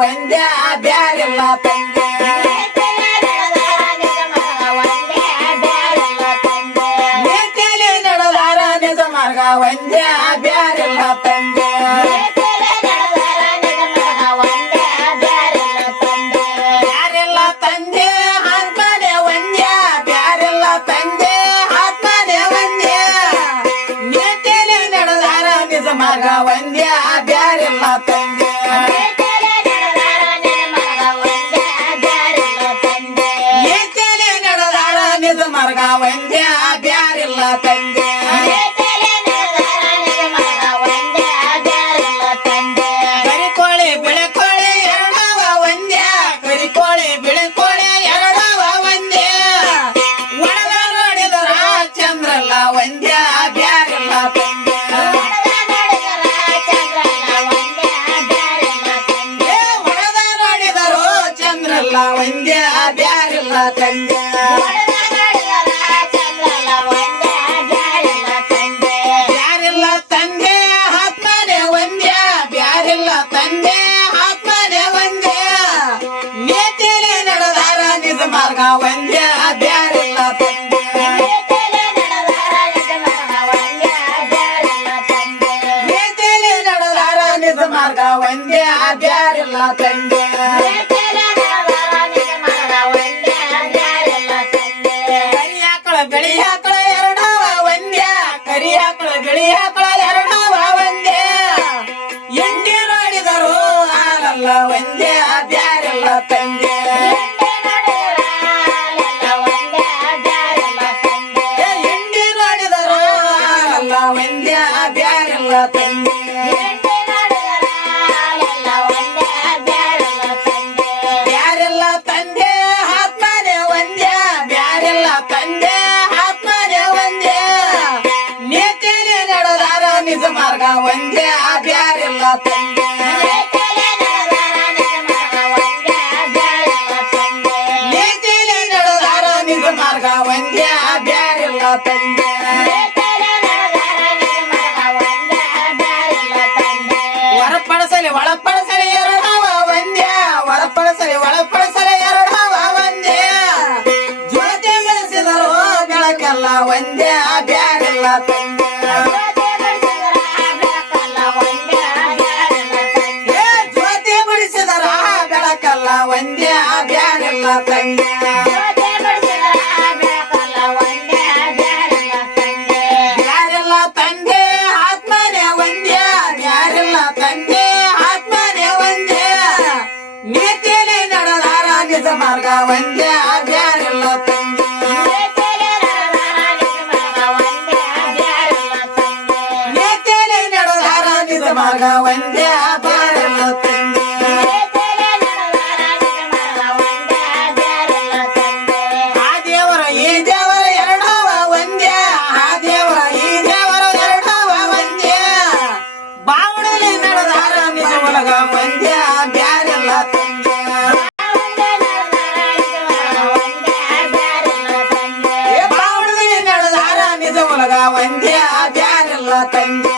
ಒಂದೇ ಬ್ಯಾರೆಲ್ಲ ತಂದೆ ನೀತಿಯಲ್ಲಿ ನಡೆದಾರ ನಿಜ ಮಾರ್ಗ ಒಂದೇ ಬ್ಯಾರೆಲ್ಲ ತಂದೆ ಬ್ಯಾರೆಲ್ಲ ತಂದೆ ಆತ್ಮನೇ ಒಂದೇ ಬ್ಯಾರೆಲ್ಲ ತಂದೆ ಆತ್ಮನೇ ಒಂದೇ ನೀತಿಯಲ್ಲಿ ನಡೆದಾರ ನಿಜ ಮಾರ್ಗ ಒಂದೇ ಬ್ಯಾರೆಲ್ಲ ತಂದೆ ಮಾರ್ಗ ಒಂದೇ ಬ್ಯಾರೆಲ್ಲ ತಂದೆ ಕರಿಕೋಳಿ ಬಿಳಿಕೋಳಿ ಎರಡವ ಒಂದೇ ಕರಿಕೋಳಿ ಬಿಳಿಕೋಳಿ ಎರಡವ ಒಂದೇ ಒಡದ ನೋಡಿದರ ಚಂದ್ರಲ್ಲ ಒಂದೇ ಬ್ಯಾರೆಲ್ಲ ತಂದೆ ಒಡದ ನೋಡಿದರು ಚಂದ್ರಲ್ಲ ಒಂದೇ ಬ್ಯಾರೆಲ್ಲ ತಂದೆ ತಂದೆ ಆತ್ಮನೇ ಒಂದೇ ನೀತಿಯಲ್ಲಿ ನಡೆದಾರ ನಿಜ ಮಾರ್ಗ ಒಂದೇ ಬ್ಯಾರೆಲ್ಲ ತಂದೆ ನೀತಿಯಲ್ಲಿ ನಡೆದಾರ ನಿಜ ಮಾರ್ಗ ಒಂದೇ ಬ್ಯಾರೆಲ್ಲ ತಂದೆ ಕರಿ ಆಕಳ ಬಿಳಿ ಆಕಳ ಎರಡವ ಒಂದೇ ಕರಿ ಆಕಳ ಬಿಳಿ ಆಕಳ ಎರಡವ ಒಂದೇ ಎಂಟಿ ನೋಡಿದರು ಹಾಲಲ್ಲ ಒಂದೇ ಬ್ಯಾರೆಲ್ಲ ತಂದೆ ಎಂಟಿ ನೋಡಿದರು ಹಾಲಲ್ಲ ಒಂದೇ ಬ್ಯಾರೆಲ್ಲ ತಂದೆ ಬ್ಯಾರೆಲ್ಲ ತಂದೆ ಆತ್ಮನೇ ಒಂದೇ ಬ್ಯಾರೆಲ್ಲ ತಂದೆ ಆತ್ಮನೇ ಒಂದೇ ನೀತಿಯಲ್ಲಿ ನಡೆದಾರ ನಿಜ ಮಾರ್ಗ ಒಂದೇ ಬ್ಯಾರೆಲ್ಲ ತಂದೆ ನೀತಿಯಲ್ಲಿ ನಡೆದಾರ ನಿಜ ಮಾರ್ಗ ಒಂದೇ ಬ್ಯಾರೆಲ್ಲ ತಂದೆ ಹೊರಪಡಿಸಲಿ ಒಳಪಡಿಸಲಿ ಎರಡವ ಒಂದೇ ಹೊರಪಡಿಸಲಿ ಒಳಪಡಿಸಲಿ ಎರಡವ ಒಂದೇ ಜ್ಯೋತಿ ಬೆಳೆಸಿದರು ಬೆಳಕಲ್ಲ ಒಂದೇ ಬ್ಯಾರೆಲ್ಲ ತಂದೆ ಜ್ಯೋತಿ ಬಿಡಿಸಿದರ ಬೆಳಕಲ್ಲ ಒಂದೇ ಬ್ಯಾರೆಲ್ಲ ತಂದೆ ಬ್ಯಾರೆಲ್ಲ ತಂದೆ ಆತ್ಮನೇ ಒಂದೇ ಬ್ಯಾರೆಲ್ಲ ತಂದೆ ಆತ್ಮನೇ ಒಂದೇ ನೀತಿಯಲ್ಲಿ ನಡೆದಾರ ನಿಜ ಮಾರ್ಗ ಒಂದೇ ಬ್ಯಾರೆಲ್ಲ ತಂದೆ ನೀತಿಯಲ್ಲಿ ನಡೆದಾರ ನಿಜ ಮಾರ್ಗ ಒಂದೇ ಬ್ಯಾರೆಲ್ಲ ತಂದೆ ಆ ದೇವರ ಈ ದೇವರ ಎರಡವ ಒಂದೇ ಆ ದೇವರ ಈ ದೇವರ ಎರಡವ ಒಂದೇ ಬಾವಣಲಿ ನಡೆದಾರ ನಿಜ ಒಳಗ ಒಂದೇ ಬ್ಯಾರೆಲ್ಲ ತಂದೆ ಬಾವಣಲಿ ನಡೆದಾರ ನಿಜ ಒಳಗ ಒಂದೇ ಬ್ಯಾರೆಲ್ಲ ತಂದೆ